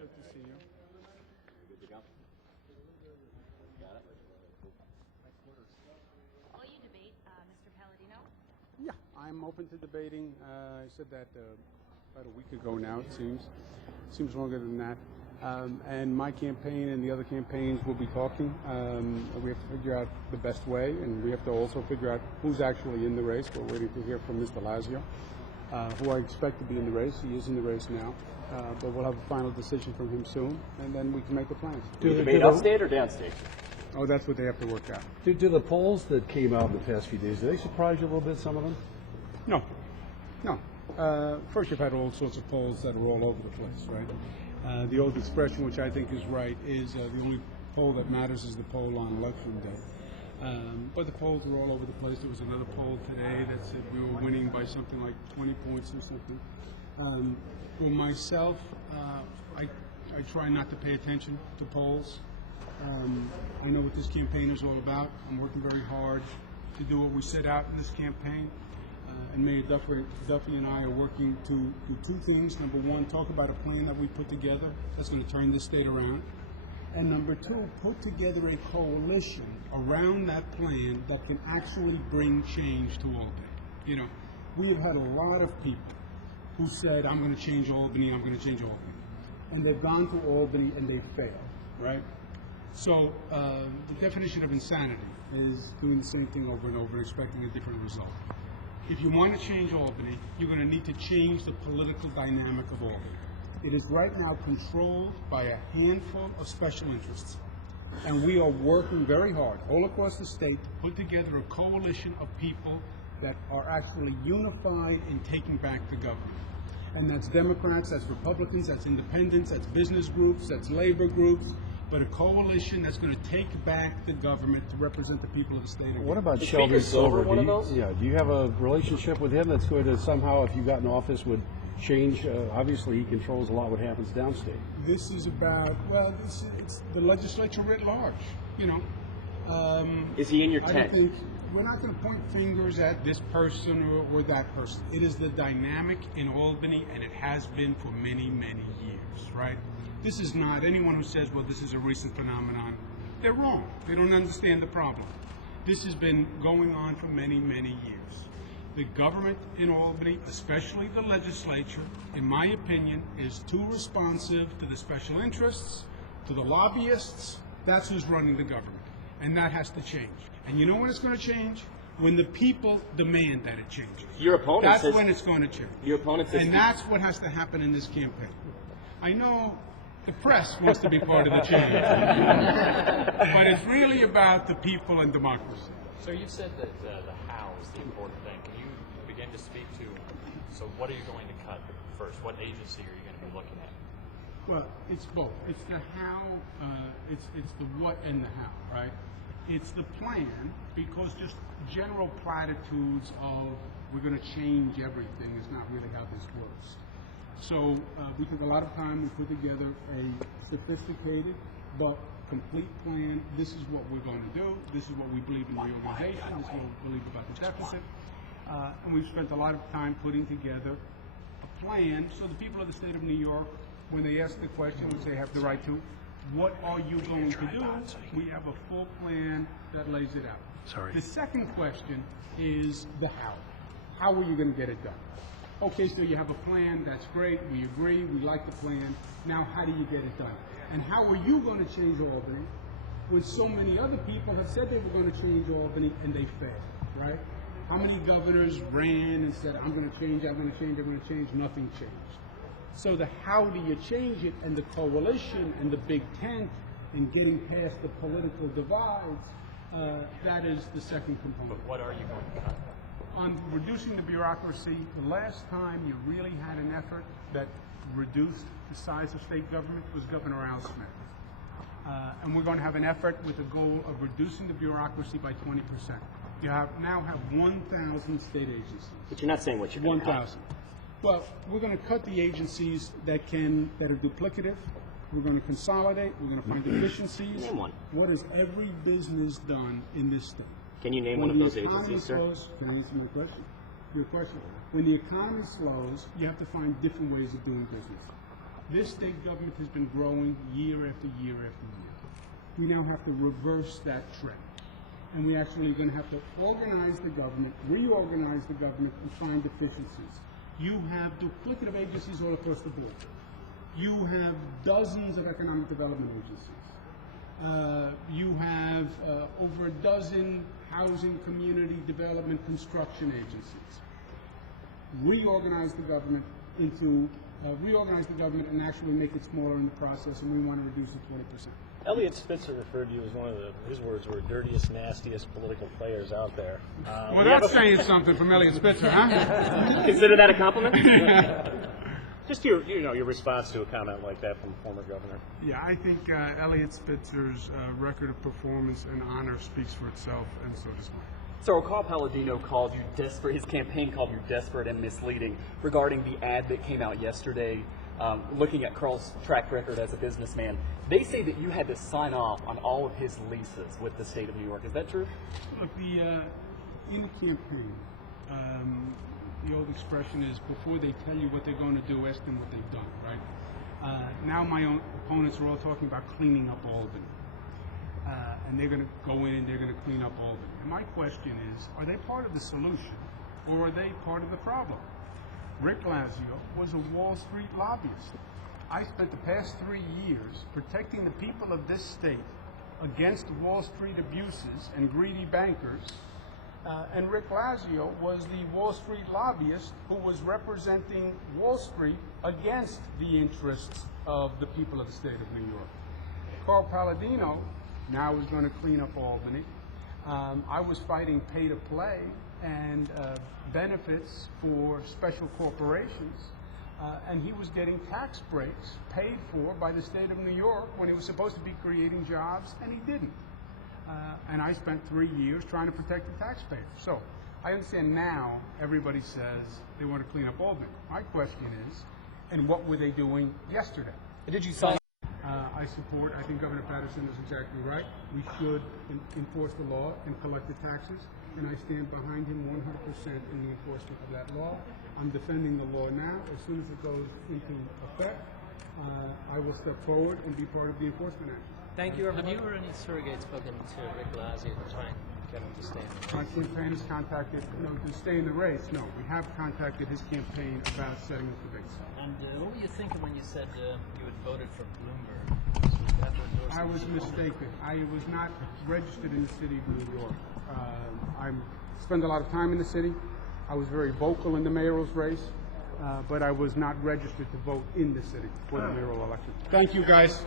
Good to see you. Good to go. Got it. Will you debate Mr. Palladino? Yeah, I'm open to debating. I said that about a week ago now, it seems. Seems longer than that. And my campaign and the other campaigns will be talking. We have to figure out the best way, and we have to also figure out who's actually in the race. We're waiting to hear from Mr. Lazio, who I expect to be in the race. He is in the race now. But we'll have a final decision from him soon, and then we can make the plans. Do you debate upstate or downstate? Oh, that's what they have to work out. Do the polls that came out in the past few days, do they surprise you a little bit, some of them? No. First, you've had all sorts of polls that are all over the place, right? The old expression, which I think is right, is the only poll that matters is the poll on election day. But the polls are all over the place. There was another poll today that said we were winning by something like 20 points or something. For myself, I try not to pay attention to polls. I know what this campaign is all about. I'm working very hard to do what we set out in this campaign. And Mayor Duffy and I are working to do two things. Number one, talk about a plan that we put together that's going to turn this state around. And number two, put together a coalition around that plan that can actually bring change to Albany. You know, we have had a lot of people who said, I'm going to change Albany, I'm going to change Albany. And they've gone to Albany and they've failed, right? So the definition of insanity is doing the same thing over and over and expecting a different result. If you want to change Albany, you're going to need to change the political dynamic of Albany. It is right now controlled by a handful of special interests. And we are working very hard all across the state to put together a coalition of people that are actually unified in taking back the government. And that's Democrats, that's Republicans, that's independents, that's business groups, that's labor groups, but a coalition that's going to take back the government to represent the people of the state. What about Is Shelby Speaker Silver one of those? Do you have a relationship with him that's going to somehow, if you got in office, would change? Obviously, he controls a lot what happens downstate. This is about, well, it's the legislature writ large, you know. Is he in your I tent? think we're not going to point fingers at this person or that person. It is the dynamic in Albany, and it has been for many, many years, right? This is not anyone who says, well, this is a recent phenomenon. They're wrong. They don't understand the problem. This has been going on for many, many years. The government in Albany, especially the legislature, in my opinion, is too responsive to the special interests, to the lobbyists. That's who's running the government. And that has to change. And you know when it's going to change? When the people demand that it changes. Your opponent That's says, when it's going to change. Your opponent says, And that's what has to happen in this campaign. I know the press wants to be part of the change, but it's really about the people and democracy. So you said that the how is the important thing. Can you begin to speak to, so what are you going to cut first? What agency are you going to be looking at? Well, it's both. It's the how, it's the what and the how, right? It's the plan, because just general platitudes of we're going to change everything is not really how this works. So we took a lot of time. We put together a sophisticated but complete plan. This is what we're going to do. This is what we believe in the organization. This is what we believe about the deficit. And we've spent a lot of time putting together a plan so the people of the state of New York, when they ask the question, which they have the right to, what are you going to do? We have a full plan that lays it out. The second question is the how. How are you going to get it done? Okay, so you have a plan, that's great, we agree, we like the plan. Now how do you get it done? And how are you going to change Albany when so many other people have said they were going to change Albany and they failed, right? How many governors ran and said, I'm going to change, I'm going to change, I'm going to change, nothing changed. So the how do you change it, and the coalition and the big tent and getting past the political divides, that is the second component. But what are you going to cut? On reducing the bureaucracy, the last time you really had an effort that reduced the size of state government was Governor Al Smith. And we're going to have an effort with the goal of reducing the bureaucracy by 20%. You now have 1,000 state agencies. but you're not saying what you're going to cut. 1,000. Well, we're going to cut the agencies that are duplicative. We're going to consolidate. We're going to find efficiencies. Name one. What has every business done in this state? Can you name one of those agencies, sir? Can I answer my question? Your question. When the economy slows, you have to find different ways of doing business. This state government has been growing year after year after year. We now have to reverse that trend. And we actually are going to have to organize the government, reorganize the government, and find efficiencies. You have duplicative agencies all across the board. You have dozens of economic development agencies. You have over a dozen housing, community development, construction agencies. Reorganize the government and actually make it smaller in the process, and we want to reduce it 20%. Elliot Spitzer referred to you as one of his words were dirtiest, nastiest political players out there. Well, that's saying something from Elliot Spitzer, huh? Consider that a compliment? Just your response to a comment like that from a former governor. Yeah, I think Elliot Spitzer's record of performance and honor speaks for itself, and so does mine. So Carl Palladino called you desperate. His campaign called you desperate and misleading regarding the ad that came out yesterday, looking at Carl's track record as a businessman. They say that you had to sign off on all of his leases with the state of New York. Is that true? Look, in the campaign, the old expression is, before they tell you what they're going to do, ask them what they've done, right? Now my own opponents are all talking about cleaning up Albany. And they're going to go in and they're going to clean up Albany. And my question is, are they part of the solution or are they part of the problem? Rick Blasio was a Wall Street lobbyist. I spent the past 3 years protecting the people of this state against Wall Street abuses and greedy bankers. And Rick Blasio was the Wall Street lobbyist who was representing Wall Street against the interests of the people of the state of New York. Carl Palladino now is going to clean up Albany. I was fighting pay-to-play and benefits for special corporations, and he was getting tax breaks paid for by the state of New York when he was supposed to be creating jobs, and he didn't. And I spent 3 years trying to protect the taxpayers. So I understand now everybody says they want to clean up Albany. My question is, and what were they doing yesterday? Did you sign? I think Governor Patterson is exactly right. We should enforce the law and collect the taxes, and I stand behind him 100% in the enforcement of that law. I'm defending the law now. As soon as it goes into effect, I will step forward and be part of the enforcement action. Thank you. Have you or any surrogates spoken to Rick Blasio to try and get him to stay in the My campaign has contacted, to stay in the race. No, we have contacted his campaign about setting up the base. And what were you thinking when you said you had voted for Bloomberg? I was mistaken. I was not registered in the city of New York. I spend a lot of time in the city. I was very vocal in the mayoral's race, but I was not registered to vote in the city for the mayoral election. Thank you, guys.